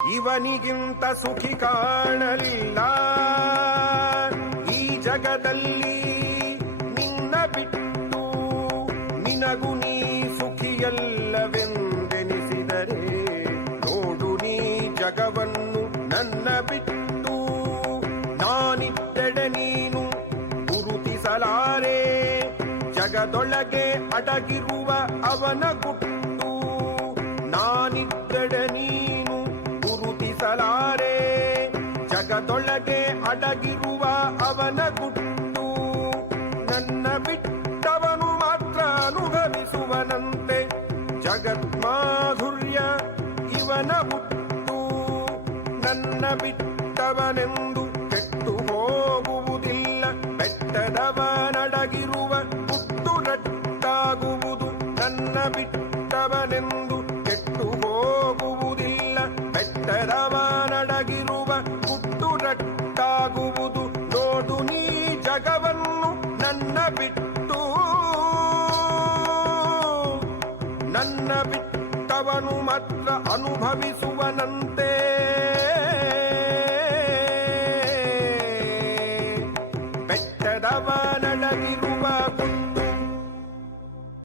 ಇವನಿಗಿಂತ ಸುಖಿ ಕಾಣಲಿಲ್ಲ ಈ ಜಗದಲ್ಲಿ, ನಿನ್ನ ಬಿಟ್ಟು ನಿನಗೂ ನೀ ಸುಖಿಯಲ್ಲವೆಂದೆನಿಸಿದರೆ, ನೋಡು ನೀ ಜಗವನ್ನು ನನ್ನ ಬಿಟ್ಟು ನಾನಿದ್ದೆಡೆ ನೀನು ಗುರುತಿಸಲಾರೆ. ಜಗದೊಳಗೆ ಅಡಗಿರುವ ಅವನ ಗುಟ್ಟು ನಾನಿದ್ದೆಡೆ ನೀನು ಗುರುತಿಸಲಾರೆ. ಜಗದೊಳಗೆ ಅಡಗಿರುವ ಅವನ ಗುಟ್ಟು ನನ್ನ ಬಿಟ್ಟವನು ಮಾತ್ರ ಅನುಭವಿಸುವನಂತೆ. ಜಗನ್ಮಾಧುರ್ಯ ಇವನ ಹುಟ್ಟು, ನನ್ನ ಬಿಟ್ಟವನೆಂದು ಕೆಟ್ಟು ಹೋಗುವುದಿಲ್ಲ. ಬೆಟ್ಟದವನಡಗಿರುವ ಹುಟ್ಟು ರಟ್ಟಾಗುವುದು, ನನ್ನ ಬಿಟ್ಟವನೆಂದು ಕೆಟ್ಟು ಹೋಗುವುದಿಲ್ಲ. ಬೆಟ್ಟದವನಡಗಿರುವ ಹುಟ್ಟು ರಟ್ಟಾಗುವುದು, ನೋಡು ನೀ ಜಗವನ್ನು ನನ್ನ ಬಿಟ್ಟು. ನನ್ನ ಬಿಟ್ಟವನು ಮಾತ್ರ ಅನುಭವಿಸುವನಂತೆ.